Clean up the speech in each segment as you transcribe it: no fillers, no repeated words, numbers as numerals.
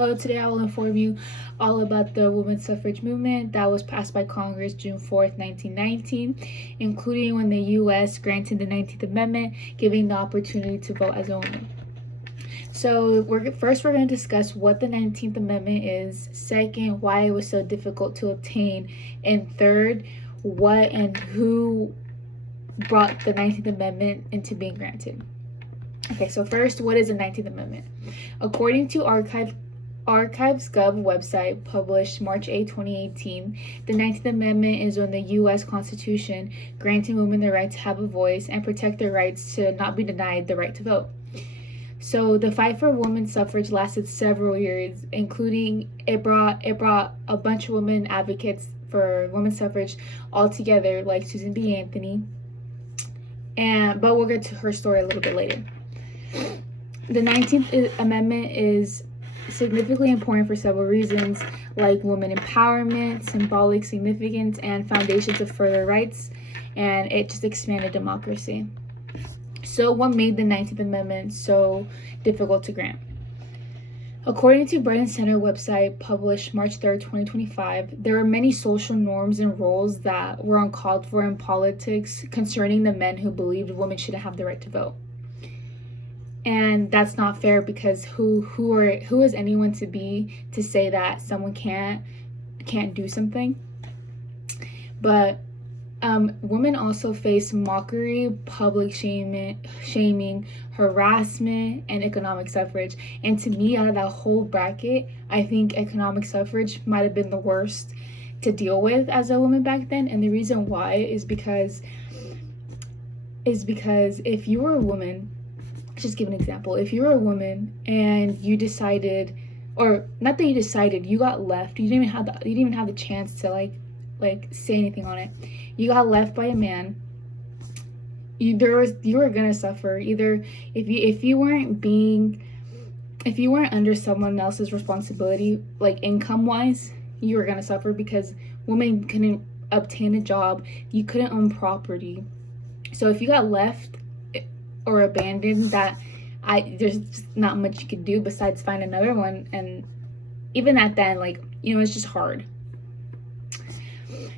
Hello, today I will inform you all about the women's suffrage movement that was passed by Congress June 4th, 1919, including when the U.S. granted the 19th Amendment, giving the opportunity to vote as a woman. So we're going to discuss what the 19th Amendment is, second, why it was so difficult to obtain, and third, what and who brought the 19th Amendment into being granted. Okay, so first, what is the 19th Amendment? According to Archives.gov website published March 8, 2018, the 19th Amendment is when the U.S. Constitution granting women the right to have a voice and protect their rights to not be denied the right to vote. So the fight for women's suffrage lasted several years, including it brought a bunch of women advocates for women's suffrage all together, like Susan B. Anthony. But we'll get to her story a little bit later. The 19th Amendment is significantly important for several reasons, like women empowerment, symbolic significance, and foundations of further rights, and it just expanded democracy. So what made the 19th Amendment so difficult to grant? According to Brennan Center website published March 3rd, 2025, there are many social norms and roles that were uncalled for in politics concerning the men who believed women shouldn't have the right to vote. And that's not fair, because who is anyone to be to say that someone can't do something? But women also face mockery, public shaming, harassment, and economic suffrage. And to me, out of that whole bracket, I think economic suffrage might have been the worst to deal with as a woman back then. And the reason why is because if you were a woman, just give an example. If you were a woman and you decided, or not that you decided, you got left. You didn't even have the chance to like say anything on it. You got left by a man. You were gonna suffer. Either if you weren't under someone else's responsibility, like income wise, you were gonna suffer, because women couldn't obtain a job. You couldn't own property. So if you got left or abandoned, there's just not much you could do besides find another one. And even at then, it's just hard.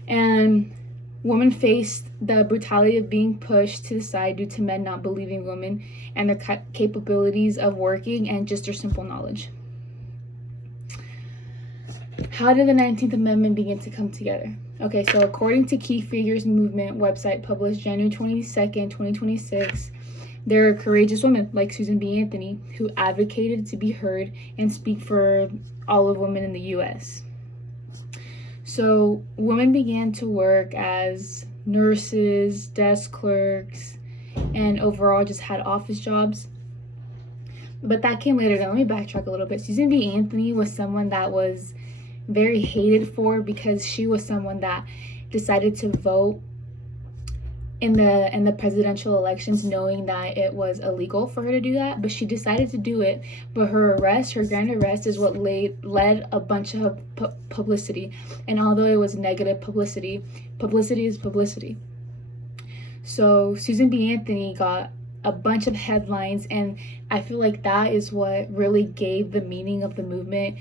And women faced the brutality of being pushed to the side due to men not believing women and their capabilities of working and just their simple knowledge. How did the 19th Amendment begin to come together? Okay, so according to Key Figures Movement website published January 22nd, 2026, there are courageous women like Susan B. Anthony who advocated to be heard and speak for all of women in the U.S. So women began to work as nurses, desk clerks, and overall just had office jobs. But that came later. Now let me backtrack a little bit. Susan B. Anthony was someone that was very hated for, because she was someone that decided to vote in the presidential elections knowing that it was illegal for her to do that, but she decided to do it. But her grand arrest is what led a bunch of publicity, and although it was negative publicity is publicity. So Susan B. Anthony got a bunch of headlines, and I feel like that is what really gave the meaning of the movement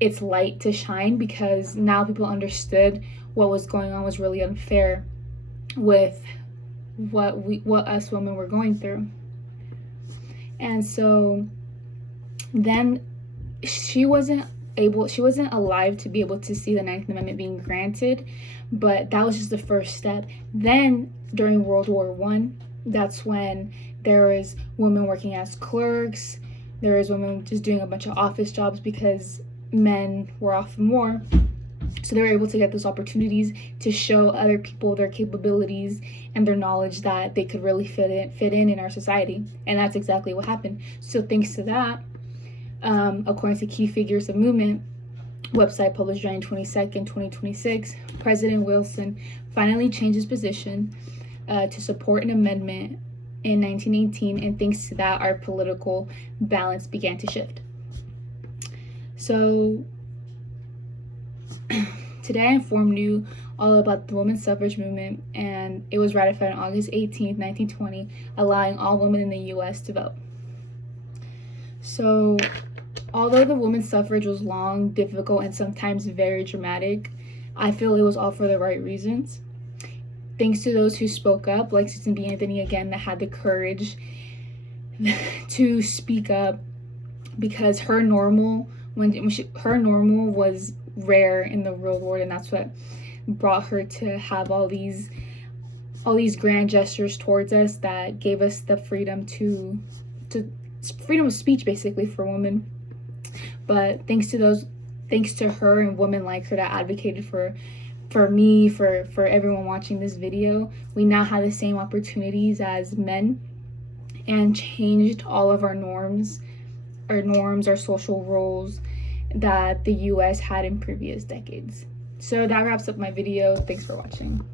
its light to shine, because now people understood what was going on was really unfair with what us women were going through. And so then she wasn't alive to be able to see the 9th Amendment being granted, but that was just the first step. Then during World War I, that's when there was women working as clerks, there was women just doing a bunch of office jobs because men were off in war. So they were able to get those opportunities to show other people their capabilities and their knowledge that they could really fit in our society. And that's exactly what happened. So thanks to that, according to Key Figures of Movement website published January 22nd, 2026, President Wilson finally changed his position to support an amendment in 1918. And thanks to that, our political balance began to shift. So today I informed you all about the women's suffrage movement, and it was ratified on August 18th, 1920, allowing all women in the U.S. to vote. So Although the women's suffrage was long, difficult, and sometimes very dramatic, I feel it was all for the right reasons. Thanks to those who spoke up, like Susan B. Anthony again, that had the courage to speak up, because her normal was rare in the real world, and that's what brought her to have all these grand gestures towards us that gave us the freedom to freedom of speech, basically, for women. But thanks to her and women like her that advocated for me, for everyone watching this video, we now have the same opportunities as men, and changed all of our norms, our social roles that the US had in previous decades. So that wraps up my video. Thanks for watching.